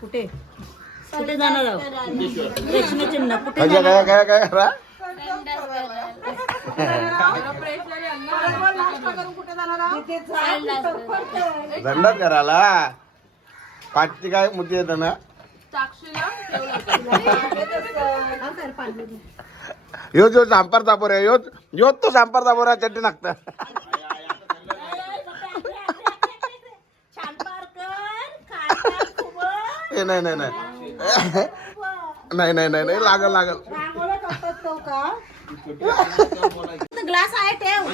कुठे? कुठे जाणार आहोत चिन्ह कुठे काय काय काय काय करा दंडात करायला. पाचशे काय मुद्दे येत ना ह्यो जो सांपार तापोर आहे ह्यो ह्यो तो सांपार तापोर आहे चटणी नागता. ए नाही नाही नाही नाही नाही नाही नाही लागल लागल ग्लास आहे ठेव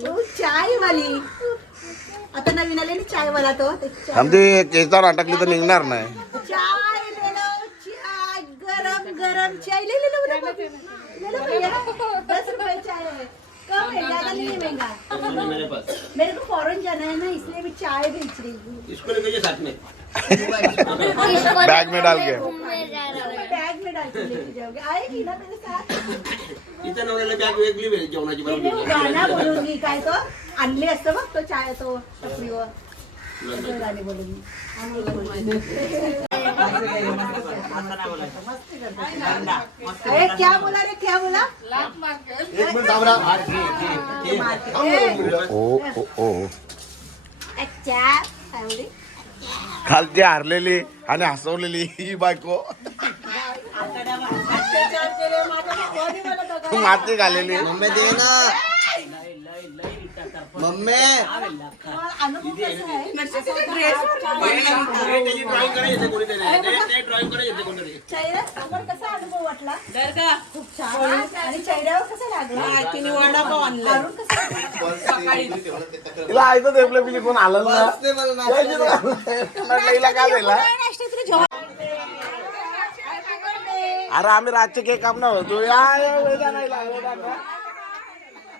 तू चाय वाली आता नवीन आलेली चाय वाला तो आमची केसावर अटकली तर निघणार नाही चाय ले लो चाय गरम गरम चाय दस रुपए चाय है कम नहीं है महँगा। मेरे पास। मेरे को फॉरेन जाना है ना इसलिए मैं चाय बेच रही हूँ। इसको लेके जाइए साथ में। बैग में डाल के। बैग में डाल के लेके जाओगे। आएगी ना मेरे साथ? इतना बैग बॅग वेगळी जेवणाची गाना बोलूँगी काय तो। आणले असतं बघ तो चाय तो टपरीवर तो गाणे बोलूंगी अरे क्या बोला रे क्या बोला ओ ओ ओ अच्छा काय बोलली? खालची हारलेली आणि हसवलेली ही बायको माती घालेली ना मम्मी! अनुभव कसा आहे त्याची ड्रॉइंग करायची येते कोणीतरी ते ड्रॉइंग करायची येते कोणीतरी चेहरा समोर कसा अनुभव वाटला खूप छान आणि चेहऱ्यावर कसा लागला तिने वडापाव आणला तिला ऐकत आपल्या पिली कोण आलं ना झालं अरे आम्ही रातचे केक कापणार होतो. या या, वेदा नाही लागला, वेदा का? आम्ही रातचे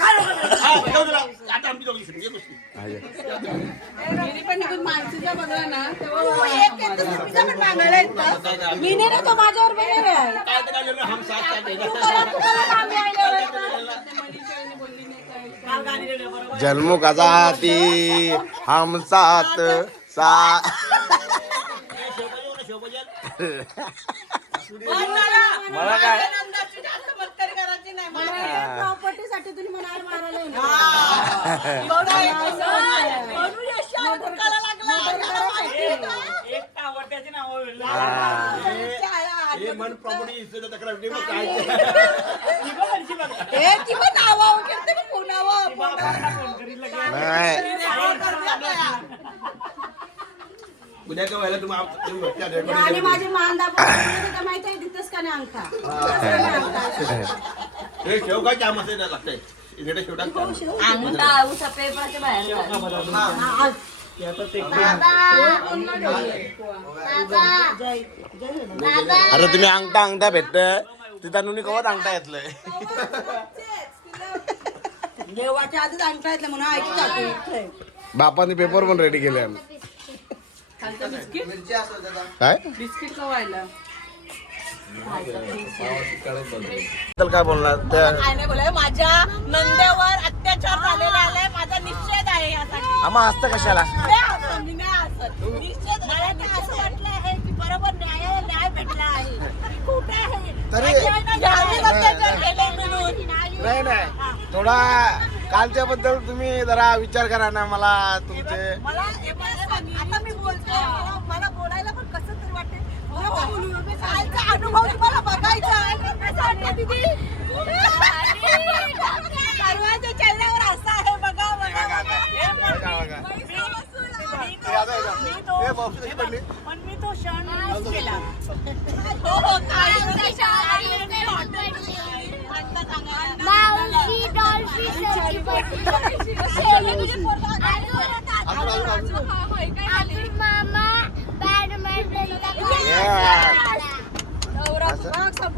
झालं? हा, ना. आता आमची दोघी सुरू. ये बसली. मी नाही ना मला मला आड. हा. मन प्रॉपर्टी हिस्सेला तक्रार होती. मग काय? ए, ती पण नावावर करते बघ, फोनावर. नाही. उद्या काय व्हायला तुम्ही आप- तुम्ही बघता आणि रेकॉर्डिंग माझे मांदा पण माहिती आहे तिथंच का नाही अंगठा? हे शेव काय काम असेल लागतंय. इकडे शेव. टाकतो अरे तुम्ही अंगठा अंगठा भेटत तिथं नुनी कवत अंगठा घेतलंय? देवाच्या आधीच अंगठा येतला म्हणून ऐकू. बापाने पेपर पण रेडी केले. आम्ही मिरची असं दादा काय बोलणार? त्या काय नाही बोलाय माझ्या नंद्यावर अत्याचार झालेला आलाय माझा निश्चय आहे यासाठी. आम्हा कशाला? नाही हसत, मी नाही हसत. निश्चित मला ते असं वाटलं आहे की बरोबर न्याय न्याय भेटला आहे. तरी- अत्याचार म्हणून. नाही नाही. थोडा कालच्या बद्दल तुम्ही जरा विचार करा ना मला तुमचे मला हे पण सांग, आता मी बोलते मला मला बोलायला पण कसं तरी वाटते नको बोलू, मी कालचा अनुभव तुम्हाला बघायचा आहे. दीदी? सर्वांच्या चेहऱ्यावर हसा आहे बघा बघा. हे पण मी- मी तो- क्षण केला हो, हो. मावशी डॉल्फी सगळी बघितली. अजून मामा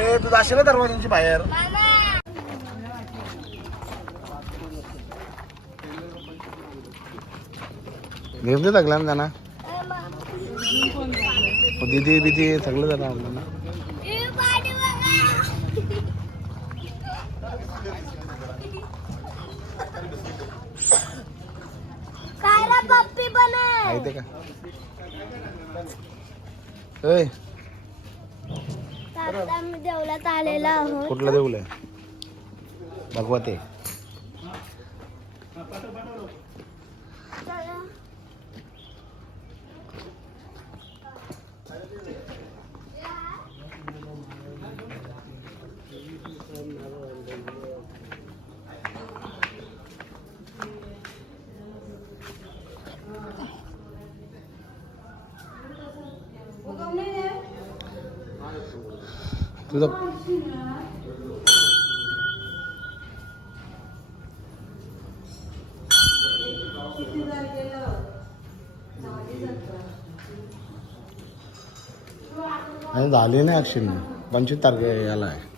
ए तू जाशील ना दरवाजांची बाहेर? घेऊन दे लागला ना त्यांना. दीदी बिदी सगळं जाणार आपल्याला काय रे पप्पी पण आहे आहे ते का? ए आता आम्ही देवलात आलेलो आहोत. कुठला देऊल भगवते चला. तुझं आणि झाली नाही ॲक्शन पंचवीस तारखे याला आहे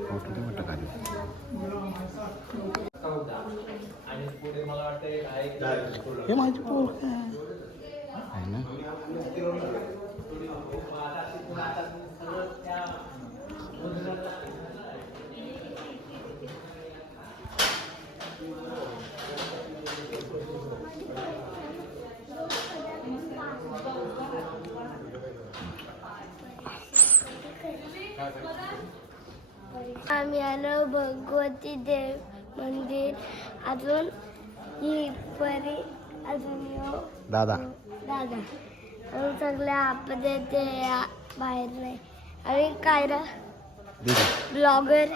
फोटो नाही वाटत आधी. हे माझी पोर आहे ना आम्ही आलो भगवती देव मंदिर. अजून ही परी अजून यो दादा. दादा. आणि सगळे आपले ते बाहेर नाही. आणि काय रा? दीदी. ब्लॉगर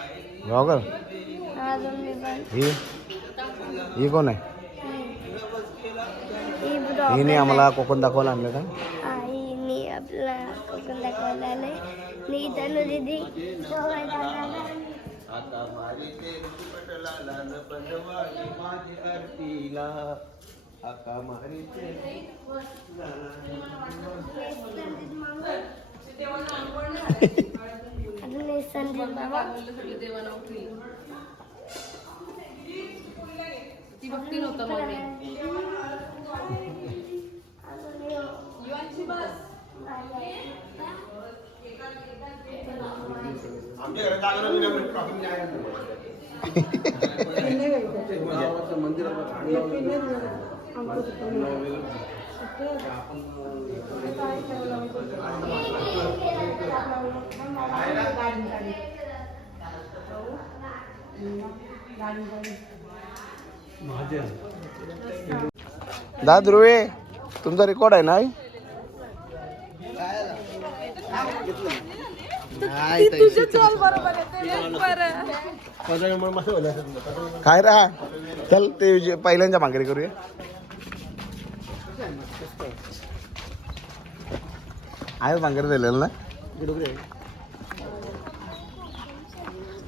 ब्लॉगर अजून मी पण. ही? ही कोण आहे? ही ब्लॉगर हिने आम्हाला कोकण दाखवायला आणलं का? हिने आपला कोकण दाखवायला आले. मी तनु दीदी सोबत दादाला आता मारी ते पटला लाल बनवाली माझी आरतीला। आका मारी ते अजून एक संदीप बाबा। ती भक्ती नव्हतं मम्मी. अजून यो. आमच्या घरात जागा नाही आहे. दा ध्रुवे तुमचा रेकॉर्ड आहे ना आई? काय रा चल ते पहिल्यांच्या मागणी करूया. आहे मागणी दिलेलं ना?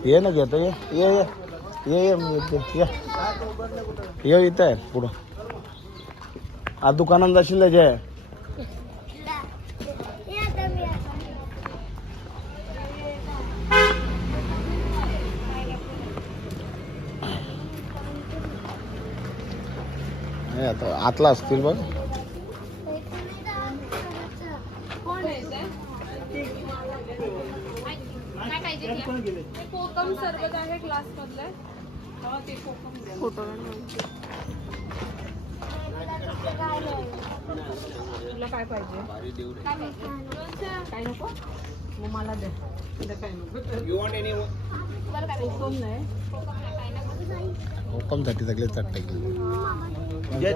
ये ना घेतो ये. ये ये. ये ये मी येते. ये. ये इथं आहे पुढं. आ दुकानात जाशील त्याचे हे आता आतला असतील बघ. कोण आहे ते कोकम सरबत आहे ग्लास मधलं हा ते कोकम द्या. फोटो तुला काय पाहिजे काय नको मग. मला द्या काय नको कोकम नाही. हुकमसाठी सगळे चट्ट गेले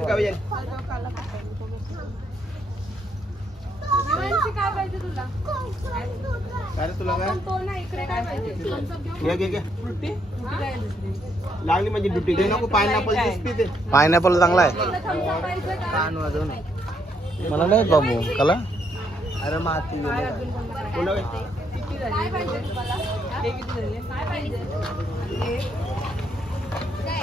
काय पाहिजे तुला तुला लागली म्हणजे ड्युटी घे नको पायनॅपल दिसते चांगला आहे. कान वाजव मला नाही बाबू. कला? अरे माती कोणा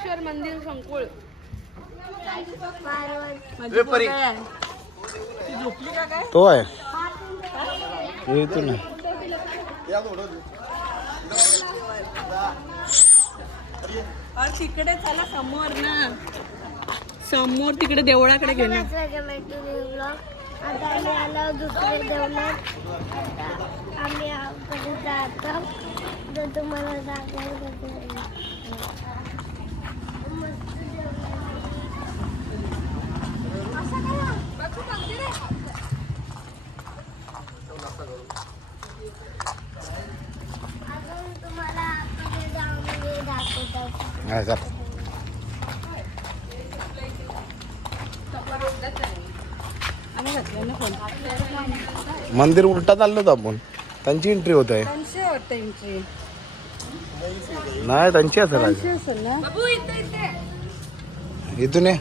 सिद्धेश्वर मंदिर संकुळ. म्हणजे तो आहे. तिकडे चला समोर ना. समोर तिकडे देवळाकडे घेणार आता आम्ही आलो दुसरे देवळात. आम्ही तुम्हाला जात मंदिर उलटा चाललो होतो आपण. त्यांची एंट्री होत. आहे नाही त्यांची असेल आज. इथून ये.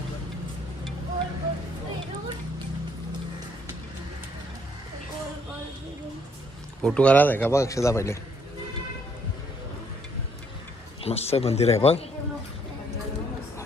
फोटो काढायला आहे का बघ अक्षदा पहिले. मस्त मंदिर आहे बघ.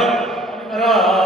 Hak Ra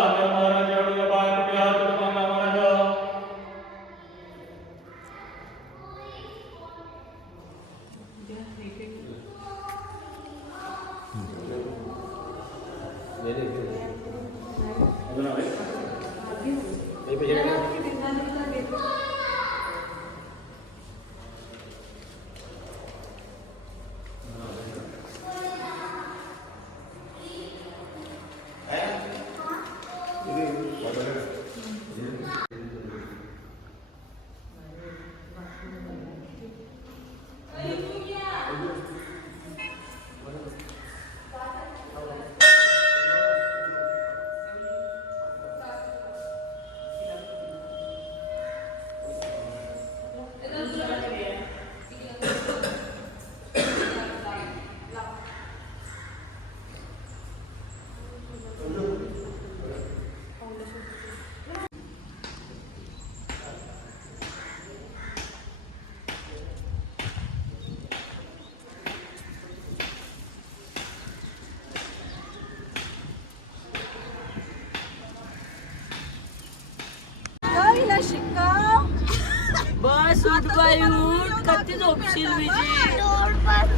झोपशील विजय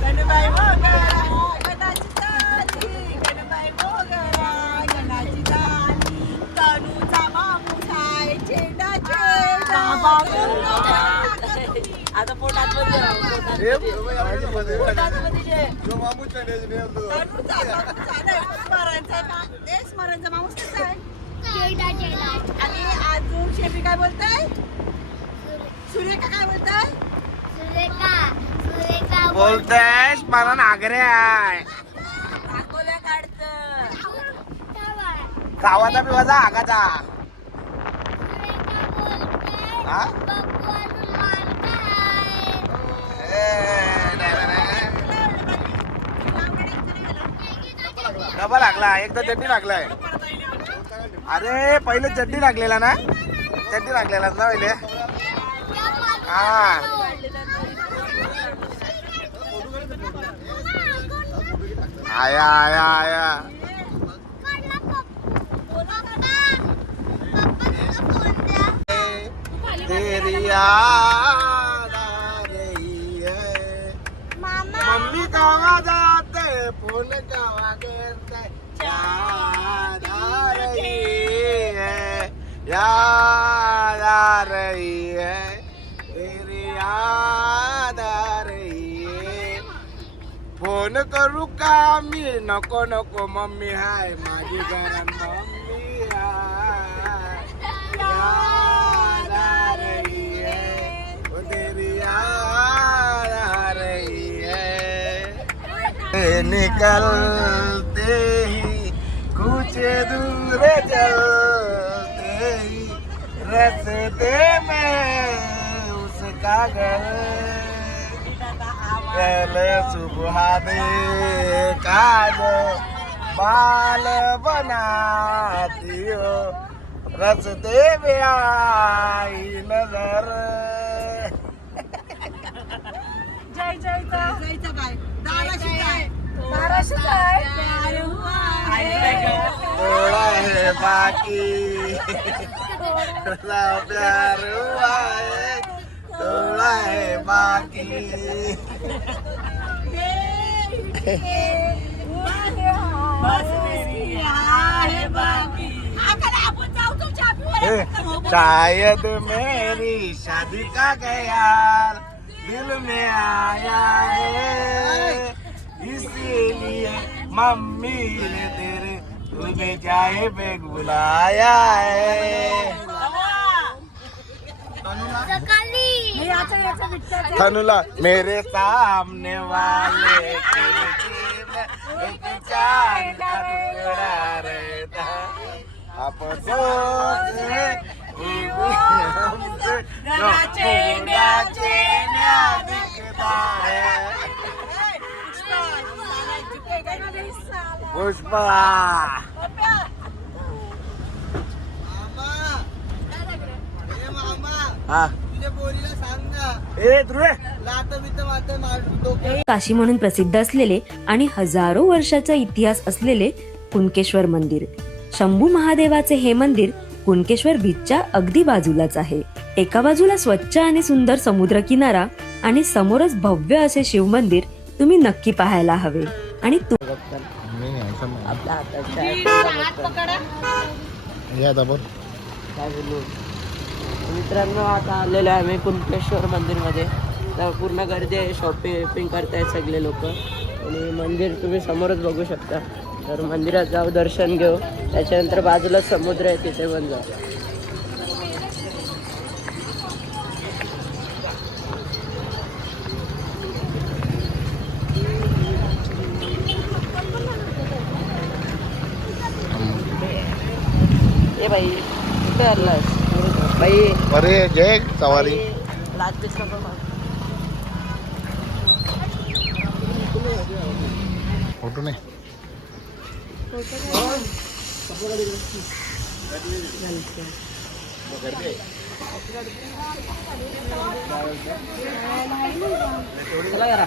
गणबाई वगैरे गणाची ताली गणबाई वगैरे गणाची ताली तनूचा माणूस आहे. चेडा चेडा आता पोटात मध्ये पोटात मध्ये तनूचा तनूचा नाही स्मरणचा ते स्मरणचा माणूस कसा आहे आणि अजून शेफी काय बोलताय? सुरेखा काय बोलताय? बोलतेस मला नागरे आहे. गावाचा बिवाचा आगाचा. हा? ए, नाही, नाही, नाही. डबा लागला एक तर चड्डी लागलाय. अरे पहिले चड्डी लागलेला ना? चड्डी लागलेला ना पहिले? हा. आया आया आया. तेरी मम्मी कहाँ जाते फोन कहाँ करते याद आ रही है याद आ रही है। तेरी याद आ रही है। फोन करू का मी नको नको मम्मी हाय माझी गरम मम्मी हाय। याद आ सुबह देखा जो बाल बनाती रस्ते में आई नजर जय जय जायचं काय दाराशी काय दाराशी काय प्यार हुआ. थोड़ा है बाकी प्यार हुआ है थोड़ा है बाकी बस इसकी आहे बाकी. आकाला आपण जाऊ तो चहा पिवायला ए, फक्त हो बोल. शायद मेरी शादी का ख्याल दिल में आया है इसीलिए मम्मी ने तेरे तुझे चाय पे बुलाया है सकाळी थनुला मेरे सामने वाले पुष्पा। हा। काशी म्हणून प्रसिद्ध असलेले आणि हजारो वर्षाचा इतिहास असलेले कुणकेश्वर मंदिर. शंभू महादेवाचे हे मंदिर कुणकेश्वर बीचच्या अगदी बाजूलाच आहे. एका बाजूला स्वच्छ आणि सुंदर समुद्र किनारा आणि समोरच भव्य असे शिव मंदिर तुम्ही नक्की पाहायला हवे. आणि तु- बोल? मित्रांनो आता आलेलो आहे आम्ही कुंटेश्वर मंदिरमध्ये. तर पूर्ण गर्दी आहे शॉपिंग करतायत सगळे लोक. आणि मंदिर तुम्ही समोरच बघू शकता. तर मंदिरात जाऊ दर्शन घेऊ. त्याच्यानंतर बाजूला समुद्र आहे तिथे पण जाऊ ए भाई कुठे आलास भाई अरे जय सवारी. फोटो नाही. चला करा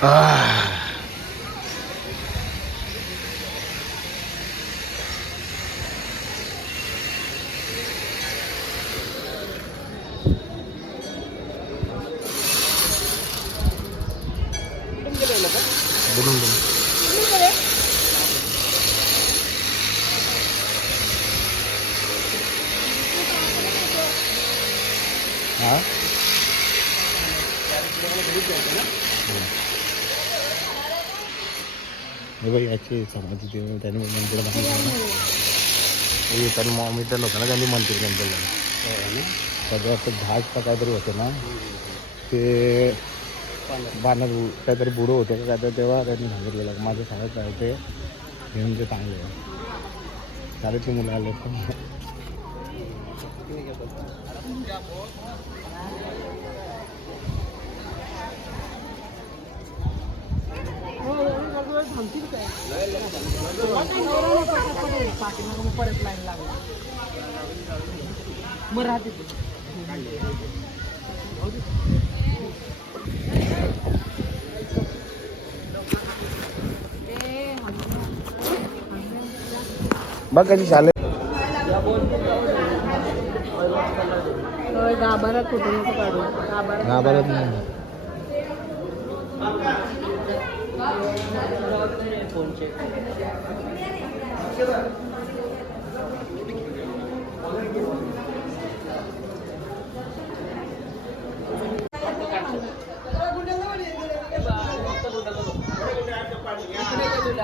啊 हे समाधी ते त्यांनी मंदिर बांधलं. त्याने त्यांनी मॉमिटर होतं ना त्यांनी मंदिर बांधलेलं सगळं असं झाड काहीतरी होतं ना? ते बाणर काहीतरी बुडं होते का काहीतरी तेव्हा त्यांनी सांगितलेलं. माझं सांगत काय ते. हे म्हणजे चांगले आहे. शाळेतली मुलं आले. बघ कशी गाभाऱ्यात फोटो नको काढू गाभाऱ्यात नाही.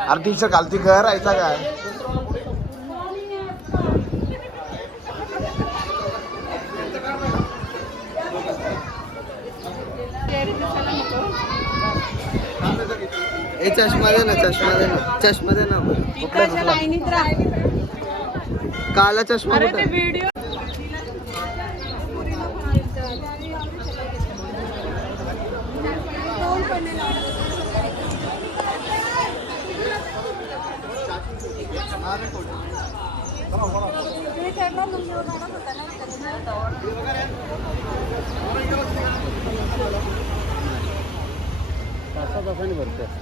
अरे टी शर्ट घालती कर ऐसा काय? ए चष्मा दे ना चष्मा दे ना चष्मा दे ना इकडच्या लाईनीत राह. काला चष्मा अरे कुठे? ते व्हिडिओ तासा तासाने भरतं.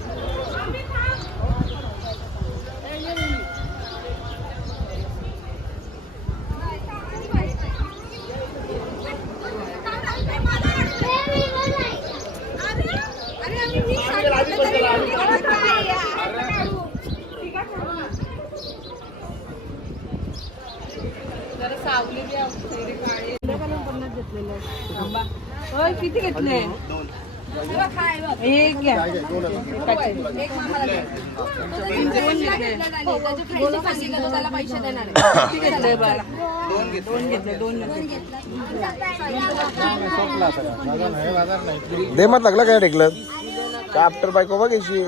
घेतलेले किती घेतले? हे हा. एक घ्या. एक मामाला दे. त्याला पैसे देणार. किती घेतले दोन घेतले दोन मत लागला काय टेकलं का आफ्टर बायको बघ याची.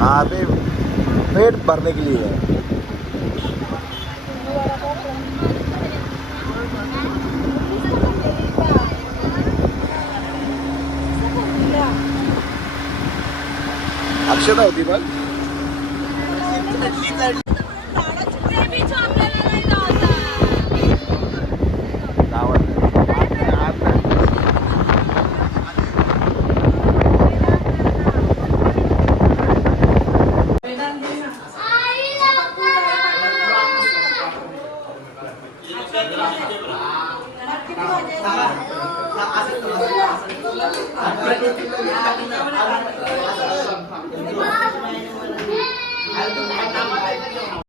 हा पे पेट भरने के लिए है। अक्षता होती पण.